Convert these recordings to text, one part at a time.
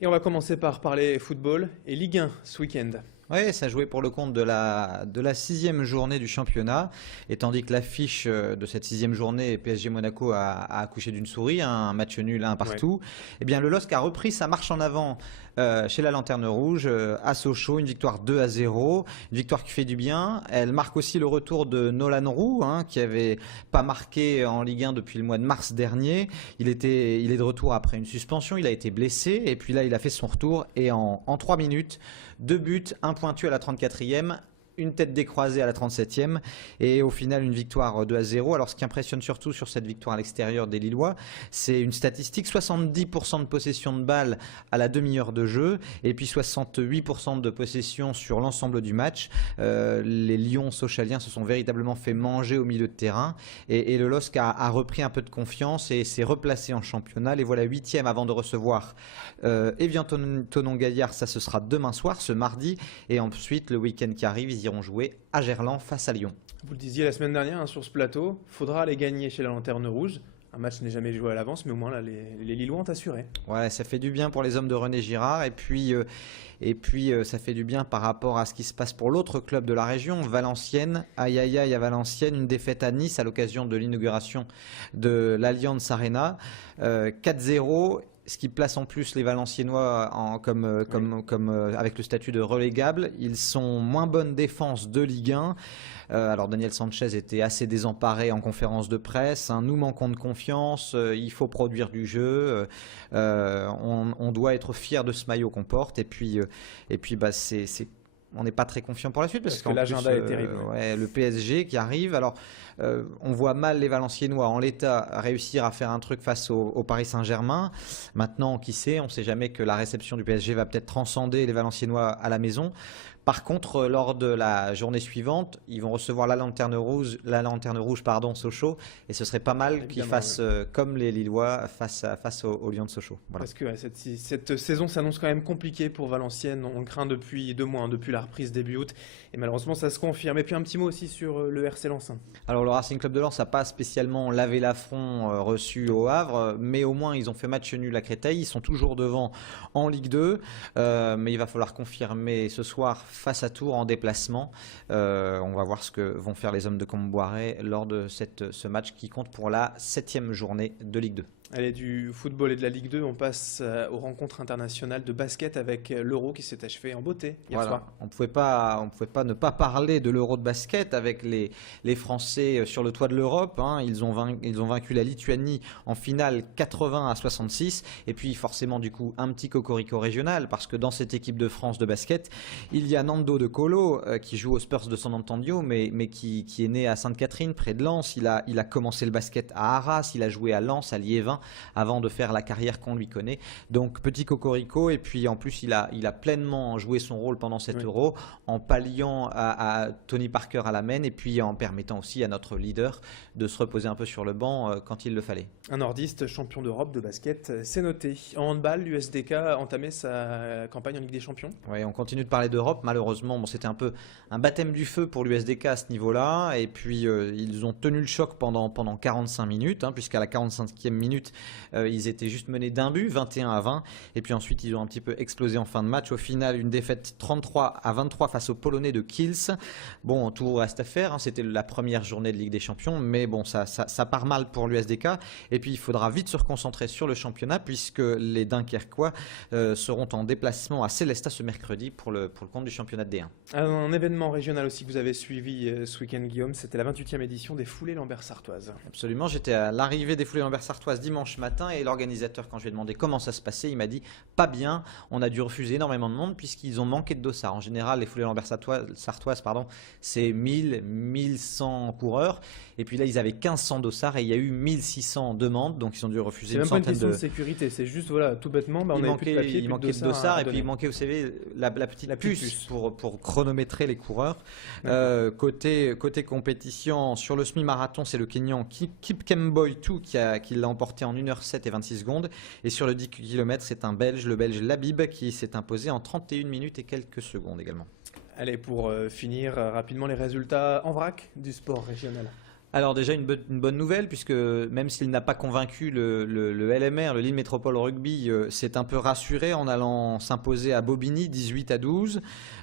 Et on va commencer par parler football et Ligue 1 ce week-end. Oui, ça jouait pour le compte de la sixième journée du championnat. Et tandis que l'affiche de cette sixième journée, PSG Monaco a accouché d'une souris, hein, un match nul, un Ouais. partout. Eh bien, le LOSC a repris sa marche en avant chez la Lanterne Rouge, à Sochaux, une victoire 2-0, une victoire qui fait du bien. Elle marque aussi le retour de Nolan Roux, hein, qui avait pas marqué en Ligue 1 depuis le mois de mars dernier. Il est de retour après une suspension, il a été blessé, et puis là, il a fait son retour, et en 3 minutes, 2 buts, un pointu à la 34e, une tête décroisée à la 37e et au final une victoire 2-0. Alors ce qui impressionne surtout sur cette victoire à l'extérieur des Lillois, c'est une statistique: 70% de possession de balle à la demi-heure de jeu et puis 68% de possession sur l'ensemble du match. Les Lions sochaliens se sont véritablement fait manger au milieu de terrain et le LOSC a repris un peu de confiance et s'est replacé en championnat. Les voilà 8e avant de recevoir Evian Tonon-Gaillard. Ça, ce sera demain soir, ce mardi, et ensuite le week-end qui arrive, ils iront jouer à Gerland face à Lyon. Vous le disiez la semaine dernière, hein, sur ce plateau, faudra aller gagner chez la Lanterne Rouge. Un match n'est jamais joué à l'avance, mais au moins là, les Lillois ont assuré. Ouais, ça fait du bien pour les hommes de René Girard et puis ça fait du bien par rapport à ce qui se passe pour l'autre club de la région, Valenciennes. Aïe aïe aïe à Valenciennes, une défaite à Nice à l'occasion de l'inauguration de l'Allianz Arena, 4-0. Ce qui place en plus les Valenciennois Oui. avec le statut de relégable. Ils sont moins bonne défense de Ligue 1. Alors Daniel Sanchez était assez désemparé en conférence de presse, hein. Nous manquons de confiance, il faut produire du jeu, on doit être fier de ce maillot qu'on porte. Et puis bah, on n'est pas très confiant pour la suite Parce parce que qu'en plus, l'agenda est terrible. Ouais. ouais, le PSG qui arrive. Alors, on voit mal les Valenciennois en l'état réussir à faire un truc face au Paris Saint-Germain. Maintenant, qui sait, on ne sait jamais que la réception du PSG va peut-être transcender les Valenciennois à la maison. Par contre, lors de la journée suivante, ils vont recevoir la Lanterne Rouge, pardon, Sochaux, et ce serait pas mal qu'ils Évidemment, ouais. fassent comme les Lillois face au Lions de Sochaux. Voilà. Parce que ouais, cette saison s'annonce quand même compliquée pour Valenciennes. On le craint depuis 2 mois, hein, depuis la reprise début août. Et malheureusement, ça se confirme. Et puis un petit mot aussi sur le RC Lens, hein. Alors le Racing Club de Lens n'a pas spécialement lavé l'affront reçu au Havre, mais au moins ils ont fait match nul à Créteil, ils sont toujours devant en Ligue 2, mais il va falloir confirmer ce soir face à Tours en déplacement. On va voir ce que vont faire les hommes de Comboiré lors de ce match qui compte pour la 7e journée de Ligue 2. Allez, du football et de la Ligue 2, on passe aux rencontres internationales de basket avec l'Euro qui s'est achevé en beauté hier Voilà, soir. on pouvait pas ne pas parler de l'Euro de basket avec les Français sur le toit de l'Europe, hein. Ils ont vaincu la Lituanie en finale 80-66. Et puis forcément du coup un petit cocorico régional parce que dans cette équipe de France de basket, il y a Nando de Colo qui joue aux Spurs de San Antonio, mais qui est né à Sainte-Catherine près de Lens. Il a commencé le basket à Arras, il a joué à Lens, à Liévin, avant de faire la carrière qu'on lui connaît. Donc petit cocorico, et puis en plus il a pleinement joué son rôle pendant cet Oui. Euro en palliant à Tony Parker à la main et puis en permettant aussi à notre leader de se reposer un peu sur le banc quand il le fallait. Un nordiste champion d'Europe de basket, c'est noté. En handball, l'USDK a entamé sa campagne en Ligue des Champions. Ouais, on continue de parler d'Europe. Malheureusement, bon, c'était un peu un baptême du feu pour l'USDK à ce niveau-là. Et puis, ils ont tenu le choc pendant 45 minutes, hein, puisqu'à la 45e minute, ils étaient juste menés d'un but, 21-20. Et puis ensuite, ils ont un petit peu explosé en fin de match. Au final, une défaite 33-23 face aux Polonais de Kielce. Bon, tout reste à faire, hein. C'était la première journée de Ligue des Champions. Mais bon, ça part mal pour l'USDK. Et puis, il faudra vite se reconcentrer sur le championnat, puisque les Dunkerquois seront en déplacement à Célestat ce mercredi pour le compte du championnat de D1. Un événement régional aussi que vous avez suivi ce week-end, Guillaume, c'était la 28e édition des Foulées Lambert-Sartoises. Absolument, j'étais à l'arrivée des Foulées Lambert-Sartoises dimanche matin et l'organisateur, quand je lui ai demandé comment ça se passait, il m'a dit pas bien. On a dû refuser énormément de monde puisqu'ils ont manqué de dossards. En général, les Foulées Lambert-Sartoises, pardon, c'est 1000-1100 coureurs. Et puis là, ils avaient 1500 dossards et il y a eu 1600 demandes, donc ils ont dû refuser C'est une même pas une centaine question de de. sécurité, c'est juste, voilà, tout bêtement, bah, on avait plus de papier, Il plus de manquait de dossard dossard à et puis donner. il manquait, vous savez, la petite La petite puce puce. pour chronométrer les coureurs. D'accord. Côté compétition, sur le semi-marathon, c'est le Kenyan Kip Kemboy 2 qui l'a emporté en 1h07 et 26 secondes. Et sur le 10 km, c'est un Belge, le Belge Labib, qui s'est imposé en 31 minutes et quelques secondes également. Allez, pour finir rapidement les résultats en vrac du sport régional. Alors déjà une bonne nouvelle puisque même s'il n'a pas convaincu le LMR, le Lille Métropole Rugby, s'est un peu rassuré en allant s'imposer à Bobigny 18-12.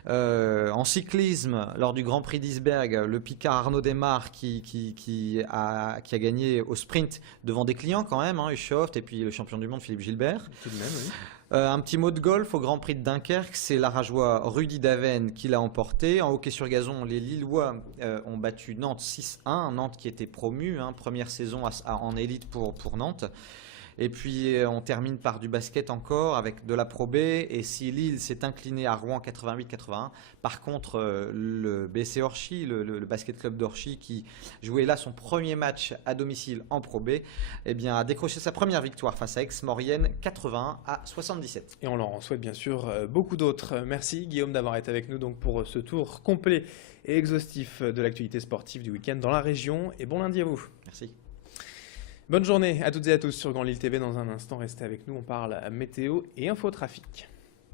En cyclisme, lors du Grand Prix d'Isberg, le Picard Arnaud Desmar qui a gagné au sprint devant des clients quand même, hein, Hushoft et puis le champion du monde Philippe Gilbert. Tout de même, oui. Un petit mot de golf au Grand Prix de Dunkerque, c'est l'Arageois Rudy Daven qui l'a emporté. En hockey sur gazon, les Lillois ont battu Nantes 6-1. Nantes qui était promu, hein, première saison en élite pour Nantes. Et puis on termine par du basket encore avec de la Pro B. Et si Lille s'est incliné à Rouen 88-81, par contre le BC Orchy, le basket club d'Orchy qui jouait là son premier match à domicile en Pro B, eh bien, a décroché sa première victoire face à Aix-Maurienne 81-77. Et on leur en souhaite bien sûr beaucoup d'autres. Merci Guillaume d'avoir été avec nous donc pour ce tour complet et exhaustif de l'actualité sportive du week-end dans la région. Et bon lundi à vous. Merci. Bonne journée à toutes et à tous sur Grand Lille TV. Dans un instant, restez avec nous, on parle météo et infotrafic.